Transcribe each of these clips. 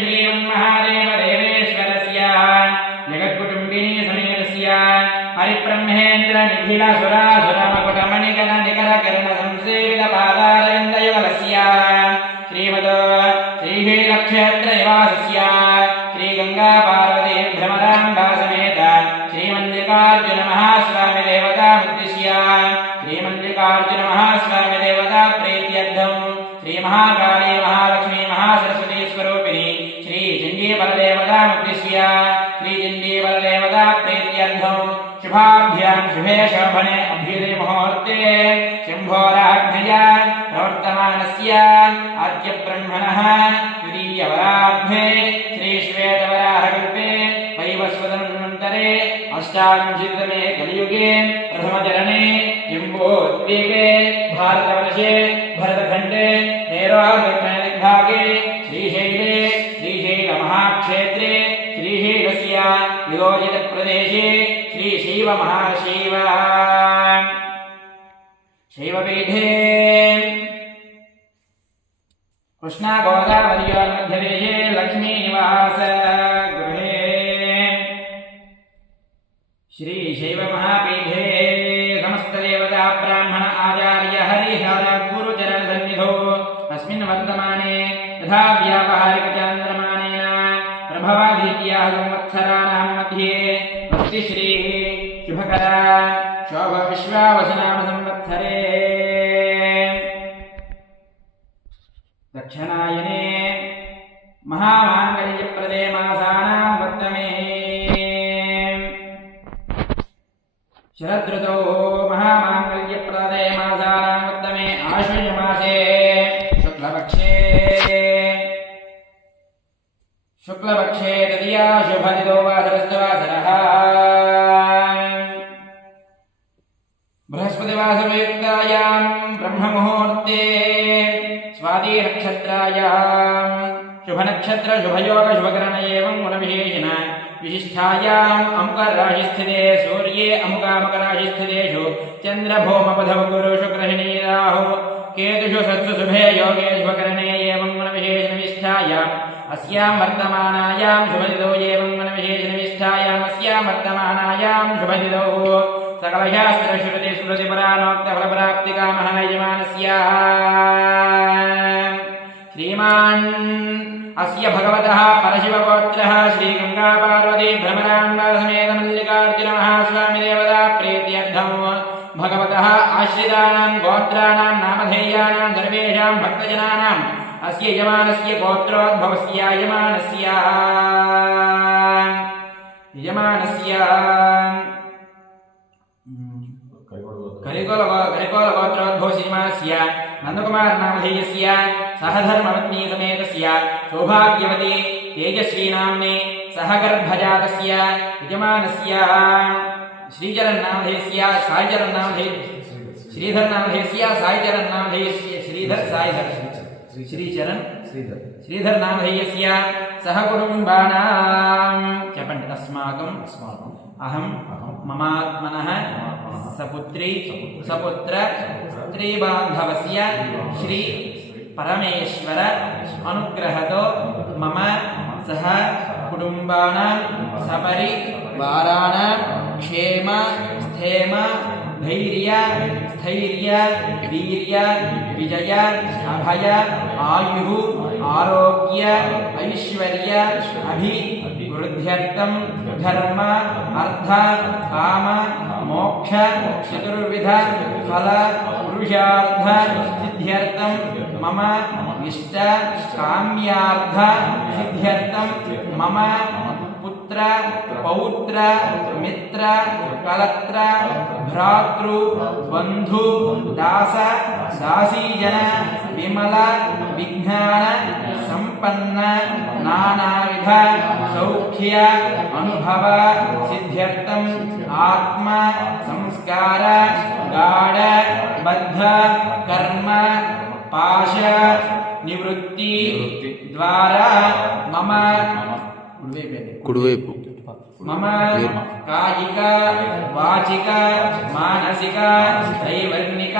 श्रीमन्महादेवदेवेश्वरस्य जगत्कुटुम्बिनी समेतस्य हरिब्रह्मेन्द्र निखिलसुरासुरमकुटमणिकन निकरकर्ण संसेवितपादारविन्दयुगलस्य श्रीमदो श्रीशैलक्षेत्रनिवासस्य श्रीगङ्गापार्वती भ्रमराम्बा समेत श्रीमल्लिकार्जुनमहास्वामि देवतामुद्दिश्य श्रीमल्लिकार्जुनमहास्वामि देवता प्रीत्यर्थं श्रीमहाकाली महालक्ष्मी महासरस्वती स्वरूपिणी श्रीचण्डीबलदेवतामुद्दिश्य श्रीचण्डीबलदेवता प्रीत्यर्थं शुभाभ्यां शुभे शोभने अभ्युदय मुहूर्ते शम्भोराज्ञया प्रवर्तमानस्य आद्यब्रह्मणः द्वितीयवराभ्ये श्रीश्वेतवराहकल्पे वैवस्वतमन्वन्तरे अष्टाविंशतितमे कलियुगे प्रथमचरणे जम्बूद्वीपे भारतवर्षे भरतखण्डे मेरुदिग्भागे श्रीशैले श्रीशैलमहाक्षेत्रे श्रीशैलस्य वियोजितप्रदेशे श्रीशैवमहाशैव शैवपीठे कृष्णा गोदावरीयोर्मध्यदेशे लक्ष्मीनिवास गृहे श्रीशैवमहापीठे समस्तदेवता ब्राह्मण आचार्य हरिहर गुरुचरण सन्निधौ अस्मिन् वर्तमाने तथा व्यावहारिकचान्द्रमानेन प्रभवादित्याः संवत्सराणां मध्ये अस्ति श्री शुभकर शोभ विश्वावसुनाम संवत्सरे दक्षिणायने महामाङ्गल्यप्रदे मासानां वर्तमे शरदृतौ महामाङ्गल्यप्रदे मासानां वर्तमे आश्विनमासे शुक्लपक्षे तृतीया शुभदितो वासरस्तवासरः बृहस्पतिवासरयुक्तायां ब्रह्ममुहूर्ते स्वाति नक्षत्रायां शुभनक्षत्र शुभयोग शुभकरण एवं गुणविशेषेण विशिष्टायाम् अमुकराशिस्थिते सूर्ये अमुकामकराशिस्थितेषु चन्द्रभौमपधौ गुरु शुक्रशनि राहु केतुषु सत्सु शुभे योगे शुभकरणे एवं गुणविशेषनिष्ठायाम् अस्यां वर्तमानायां शुभदितौ एवं गुणविशेषनिष्ठायाम् अस्यां वर्तमानायां शुभदितौ सकलशास्त्रश्रुति स्मृतिपुराणोक्तफलप्राप्तिकामः यजमानस्य श्रीमान् अस्य भगवतः परशिवगोत्रः श्रीगङ्गापार्वती भ्रमराम्बा समेत मल्लिकार्जुनमहास्वामि देवता प्रीत्यर्थं भगवतः आश्रितानां गोत्राणां नामधेयानां सर्वेषां भक्तजनानाम् अस्य यजमानस्य गोत्रोद्भवस्य यजमानस्य कलिकोलगोत्रोद्भव श्रीमानस्य नन्दकुमार नामधेयस्य सहधर्मपत्नी समेतस्य सौभाग्यवती तेजस्वीनाम्ने सहगर्भजातस्य यजमानस्य श्रीधरनामधेयस्य श्रीधरनामधेयस्य सहकुटुम्बानां చెప్పండి अस्माकं अहं ममात्मनः सपुत्री सपुत्र स्त्रीबान्धवस्य श्री परमेश्वर अनुग्रहतो मम सह कुटुम्बानां सपरिवाराणां क्षेम स्थेम धैर्य स्थैर्य वीर्य विजय अभय आयु आरोग्य ऐश्वर्य अभिवृद्ध्यर्थं धर्म अर्थ काम मोक्ष चतुर्विध फल पुरुषार्थ सिद्ध्यर्थं मम इष्ट काम्यार्थ सिद्ध्यर्थं मम पुत्र पौत्र मित्र कलत्र भ्रातृ बंधु दास दासीजन विमल विज्ञान संपन्न नानाविध सौख्य अनुभव सिद्ध्यर्थं आत्म संस्कार गाढ़ बद्ध कर्म पाश निवृत्ति द्वारा मम కుడివైపు मम कायिक वाचिक मानसिक दैवर्णिक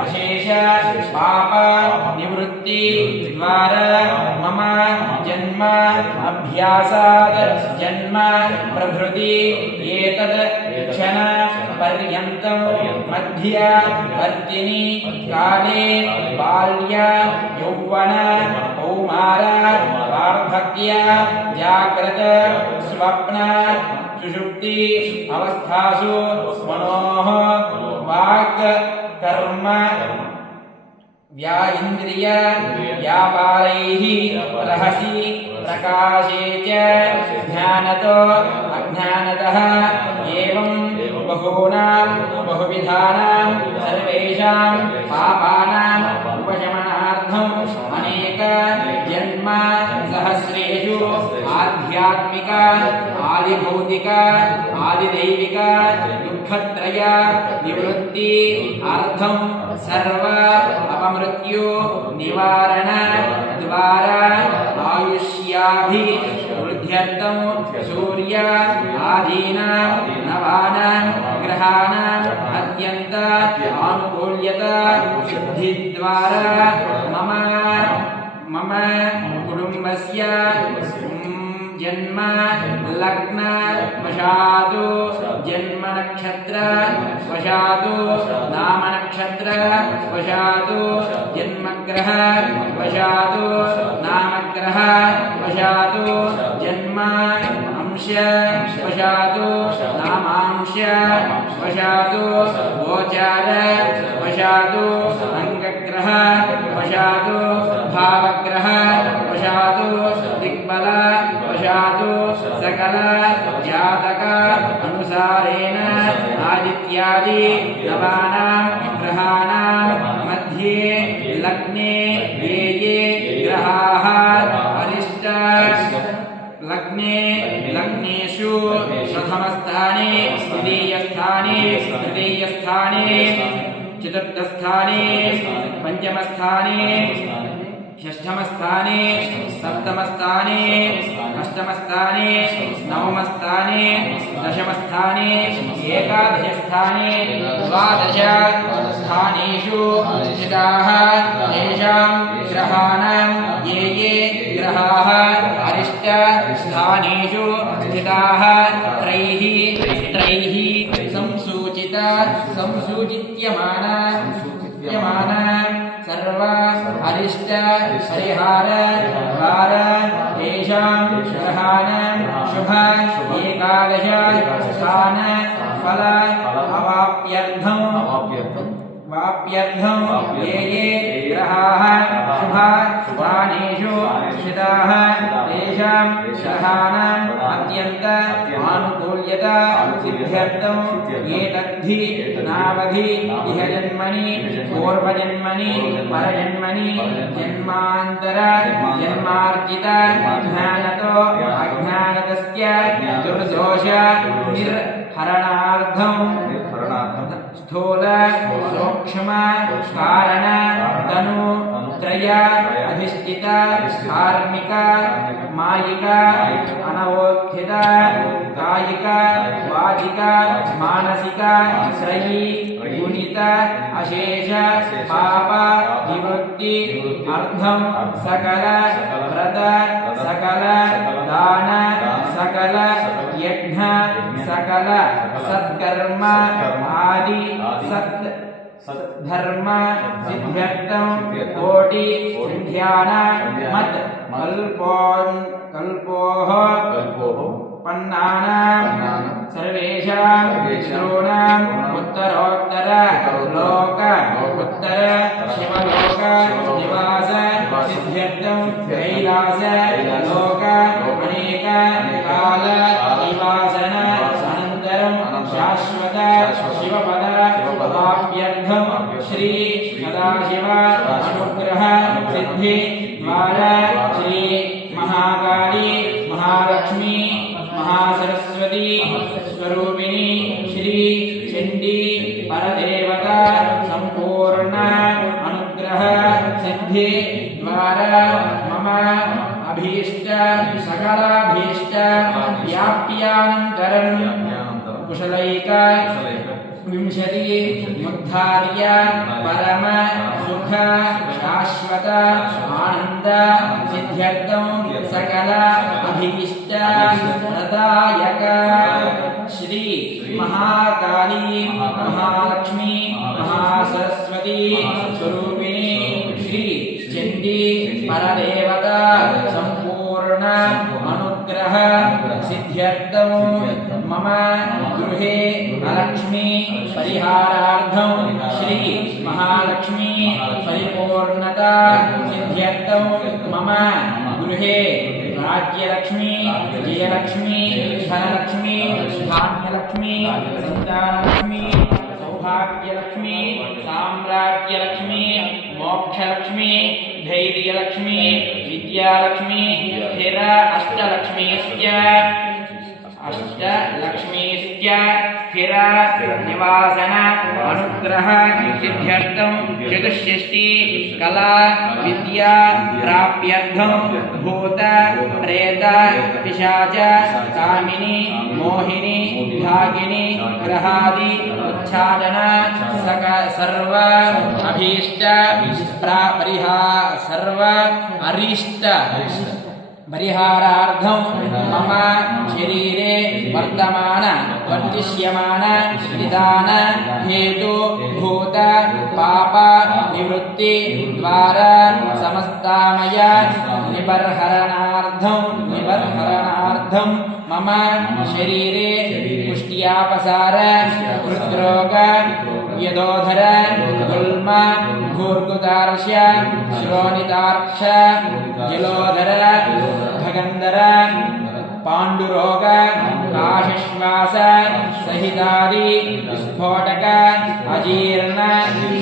अशेष पाप निवृत्ति द्वारा मम जन्म अभ्यासात् जन्म प्रभृति एतद् क्षण पर्यन्तं मध्यवर्तिनि काले बाल्य यौवन कौमार वार्धक्य जाग्रत स्वप्न सुषुप्ति अवस्थासु मनोः वाक् कर्म व्याइन्द्रिय व्यापारैः रहसि प्रकाशे च ज्ञानतो अज्ञानतः एवं बहूनां बहुविधानां सर्वेषां पापानां उपशमनार्थम् अनेक जन्म सहस्रेषु आध्यात्मिक आदिभौतिक आदिदैविक दुःखत्रय निवृत्ति अर्थं सर्व अपमृत्यु निवारण द्वारा आयुष्याभिवृद्ध्यर्थं सूर्य आदीनां नवानां ग्रहाणाम् अत्यन्त आनुकूल्यता सिद्धिद्वारा मम कुटुम्बस्य जन्म लग्न वशादु जन्म नक्षत्र वशादु नाम नक्षत्र वशादु जन्म ग्रह वशादु नाम ग्रह वशादु जन्म अंश वशादु नामांश वशादु गोचार वशादु अंगग्रह वशादु भावग्रह वशादु दिक्बल वशादु सकल जातक अनुसारेण आदित्यादि नवानां ग्रहाणां मध्ये लग्ने ये ग्रहाः अरिष्ट लग्ने लग्नेषु प्रथमस्थाने द्वितीयस्थाने तृतीयस्थाने चतुर्थस्थाने पञ्चमस्थाने षष्ठमस्थाने सप्तमस्थाने अष्टमस्थाने नवमस्थाने दशमस्थाने एकादशस्थाने द्वादश स्थानेषु स्थिताः येषां ग्रहाणां ये ग्रहाः अरिष्ट स्थानेषु स्थिताः त्रैः संसूचित्यमाना सर्व अरिष्ट हरिहार द्वार येषां ग्रहाणां शुभ एकादश स्थान फल वाप्यर्थं ये ग्रहाः शुभ स्थानेषु स्थिताः तेषां ग्रहाणाम् अत्यन्त आनुकूल्यता सिद्ध्यर्थं एतद्धि नावधि इह जन्मनि पूर्वजन्मनि परजन्मनि जन्मान्तर जन्मार्जित ज्ञानतो अज्ञानतस्य दुर्दोष निर्हरणार्थं स्थूल सूक्ष्म कारण तनु त्रय अधिष्ठित कार्मिक मायिक अनवोत्थित कायिक वाचिक मानसिक श्रयी गुणित अशेष पाप निवृत्ति अर्थं सकल व्रत सकल दान सकल यज्ञ सकल सत्कर्म आदि सत् धर्म सिद्ध्यर्थं कोटि ध्यान मत कल्पोः पन्नानां सर्वेषां पितॄणाम् उत्तरोत्तर लोक उत्तर शिवलोक निवास सिद्ध्यर्थं कैलास लोक अनेक काल निवासन अनन्तरं शाश्वत शिवपद वाप्यर्थं श्री सदाशिव अनुग्रह सिद्धि द्वारा श्री महाकाली महालक्ष्मी महासरस्वती स्वरूपिणी श्री चंडी परदेवता संपूर्ण अनुग्रह सिद्धि द्वारा मम अभीष्ट सकलाभीष्ट व्याप्यानन्तरं कुशलैक विंशति मुद्धार्य परम सुख शाश्वत आनंद सिद्ध्यर्थं सकल अभीष्ट प्रदायक श्री महाकाली महालक्ष्मी महासरस्वती स्वरूपिणी श्री चंडी परदेवता संपूर्ण अनुग्रह सिद्ध्यर्थं मम गृहे अलक्ष्मी परिहारार्थं श्री महालक्ष्मी परिपूर्णता सिद्ध्यर्थं मम गृहे राज्यलक्ष्मी जयलक्ष्मी धनलक्ष्मी धान्यलक्ष्मी संतानलक्ष्मी सौभाग्यलक्ष्मी साम्राज्यलक्ष्मी मोक्षलक्ष्मी धैर्यलक्ष्मी विद्यालक्ष्मी स्थिर अष्टलक्ष्मीश्च स्थिर निवासन अनुग्रह सिद्ध्यर्थं चतुष्षष्टि कला विद्या प्राप्त्यर्थं भूत प्रेत पिशाच कामिनी मोहिनी भागिनी ग्रहादि उच्चाटन सर्व अभीष्ट सर्व अरिष्ट परिहारार्थं मम शरीरे वर्तमान वर्तिष्यमान निदान हेतु भूत पाप निवृत्ति द्वारा समस्तामय निबर्हरणार्थं मम शरीरे पुष्ट्यापसार हृद्रोग यदोधर गुल्म भूर्गुतार्ष्य श्रोणितार्क्ष जलोधर भगंधर पांडुरोग काशश्वास सहितादि स्फोटक अजीर्ण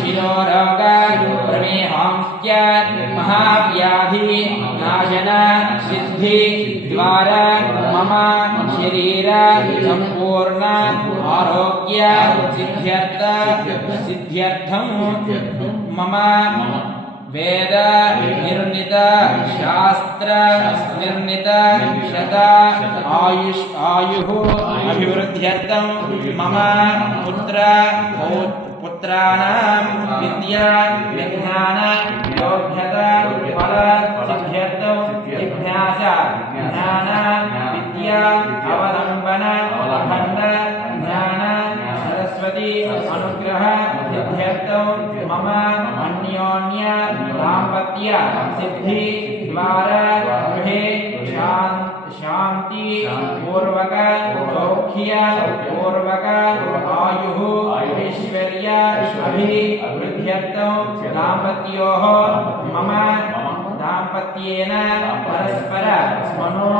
शिरोरोग प्रमेहांश्च महाव्याधि नाशन सिद्धि द्वारा मम शरीर संपूर्ण आरोग्य सिद्ध्यर्थं मम वेद निर्णित शास्त्र निर्णित शत आयुः अभिवृद्ध्यर्थं मम पुत्राणां विद्या विज्ञान योग्यता फल सिद्ध्यर्थं जिज्ञास ज्ञान विद्या अवलंबन अखंड ज्ञान सरस्वती अनुग्रह सिद्ध्यर्थं मम अन्योन्य दाम्पत्य सिद्धि द्वारा गृहे शांति पूर्वक सौख्य पूर्वक आयुः ऐश्वर्य अभिवृद्ध्यर्थं दाम्पत्योः मम दाम्पत्येन परस्पर मनो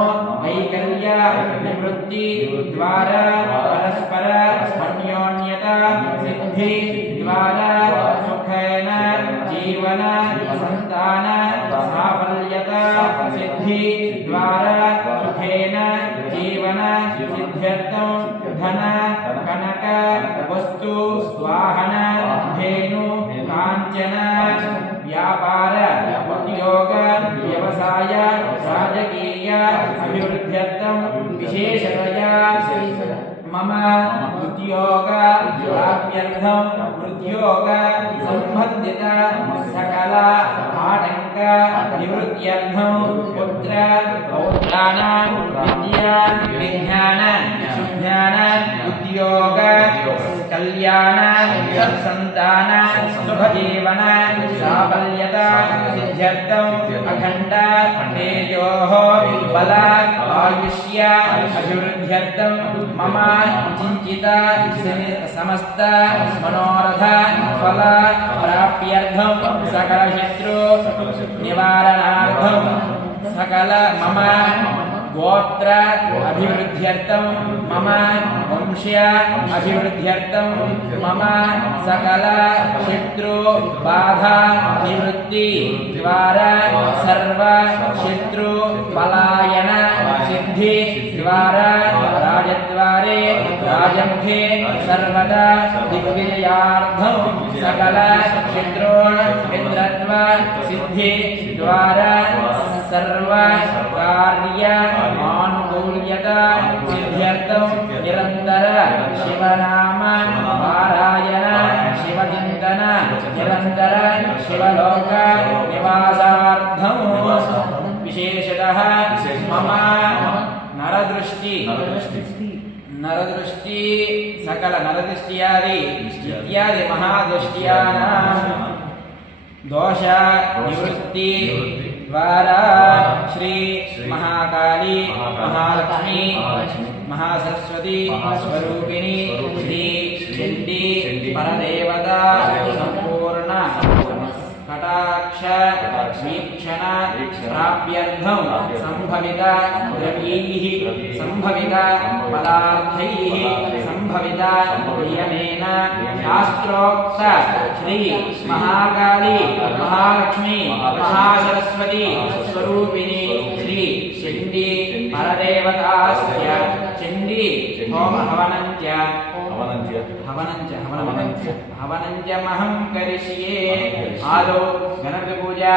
ऐकल्य निवृत्ति द्वारा परस्पर अन्योन्यता सिद्धि द्वारा सुखेन जीवन संतान साफल्यता सिद्धि द्वारा सुखेन जीवन सिद्ध्यर्थं धन कनक वस्तु वाहन धेनु कांचन व्यापार उद्योग व्यवसाय राजकीय अभिवृद्ध्यर्थं विशेषतया मम उद्योग प्राप्त्यर्थं उद्योग संबंधित सकल आटंक निवृत्त्यर्थं पुत्र पौत्राणां विद्या विज्ञान सुज्ञान उद्योग कल्याण सत्संतान शुभजीवन साफल्यता सिद्ध्यर्थं अखंड तेजोः बल आयुष्य अभिवृद्ध्यर्थं मम चिंतित समस्त मनोरथ फल प्राप्त्यर्थं सकल शत्रु निवारणार्थं सकल मम गोत्र अभिवृद्ध्यर्थं मम वंश्य अभिवृद्ध्यर्थं मम सकल शत्रु बाधा निवृत्ति द्वारा सर्व शत्रु पलायन सिद्धि द्वारा राजद्वारे राज राजमुखे सर्वदा दिग्विजयार्थं सकल क्षिद्रोण मित्रत्व सिद्धि द्वारा सर्व कार्य आनुकूल्यता सिद्ध्यर्थं निरंतर शिवनाम पारायण शिवचिंतन निरंतर शिवलोक निवासार्थं विशेषतः मम नरदृष्टि सकल नरदृष्टियादि इत्यादि महादृष्टियानां दोष निवृत्ति द्वारा श्री महाकाली महालक्ष्मी महासरस्वती स्वरूपिणी श्री चंडी परदेवता संपूर्ण कटाक्ष वीक्षण प्राप्यर्थं संभवित द्रव्यैः संभवित पदार्थैः संभवित नियमेन शास्त्रोक्त श्री महाकाली महालक्ष्मी महासरस्वती स्वरूपिणी श्री चंडी परदेवतास्य चंडी होम हवनञ्च महं करिष्ये आदौ गणपति पूजा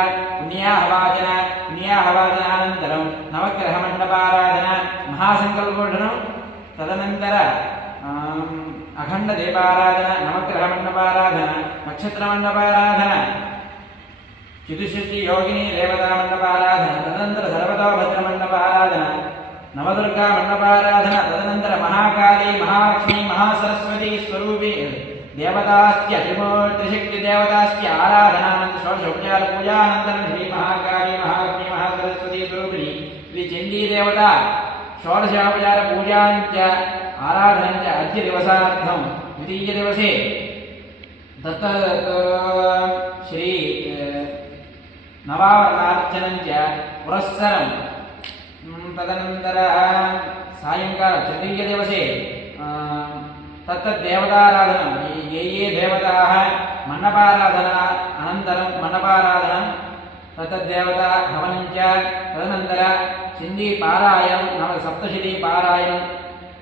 पुण्याहवाचनानन्तरं नवग्रहमण्डपाराधना महासङ्कल्पोषणं तदनन्तर अखण्ड दीपाराधना नवग्रहमण्डपाराधना नक्षत्रमण्डपाराधना चतुष्षष्टि योगिनी देवतामण्डपाराधना तदनन्तर सर्वतोभद्रमण्डपाराधना नवदुर्गा मंडपाराधना तदनंतर महाकाली महालक्ष्मी महासरस्वती स्वरूपी देवतास्त्य त्रिशक्ति देवतास्त्य आराधनानंतर षोडशोपचार पूजानंतरं श्री महाकाली महालक्ष्मी महासरस्वती स्वरूपिणी श्री चंडी देवता षोडशोपचार पूजाञ्च आराधनञ्च अद्य दिवसार्थं द्वितीय दिवसे तत् श्री नवावरणार्चनञ्च पुरस्सरं तदनंतर सायंकाल तृतीय दिवसे तत्तद्देवताराधनं ये देवताः मण्डपाराधना अनन्तरं मण्डपाराधनं तत्तद्देवता हवनञ्च तदनंतर चण्डी पारायणं नाम सप्तशती पारायणं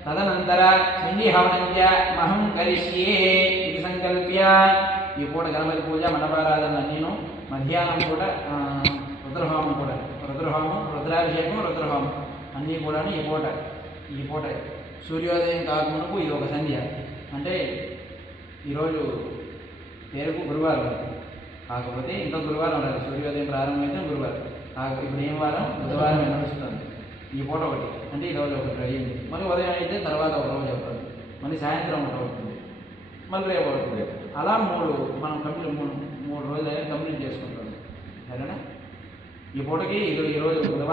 तदनंतर चण्डी हवनञ्च महं करिष्ये इति संकल्प्य ఈ పూట గణపతి పూజ మండపారాధన నేను మధ్యాహ్నం పూట రుద్రహోమం కూడా రుద్రహోమం రుద్రాభిషేకం రుద్రహోమం అన్నీ కూడా ఈ పూట సూర్యోదయం కాకమునకు ఇది ఒక సంధ్య అంటే ఈరోజు పేరుకు గురువారం కాకపోతే ఇంకా గురువారం ఉండాలి సూర్యోదయం ప్రారంభమైతే గురువారం ఇప్పుడు ఏం వారం బుధవారం నడుస్తుంది ఈ పూట ఒకటి అంటే ఈరోజు ఒకటి అయ్యింది మళ్ళీ ఉదయం అయితే తర్వాత ఒక రోజు అవుతుంది మళ్ళీ సాయంత్రం ఒకటి అవుతుంది మళ్ళీ రేపు అవుతుంది అలా మనం మూడు రోజులు కంప్లీట్ చేసుకుంటాం సరేనా ఈ పూటకి ఈరోజు బుధవారం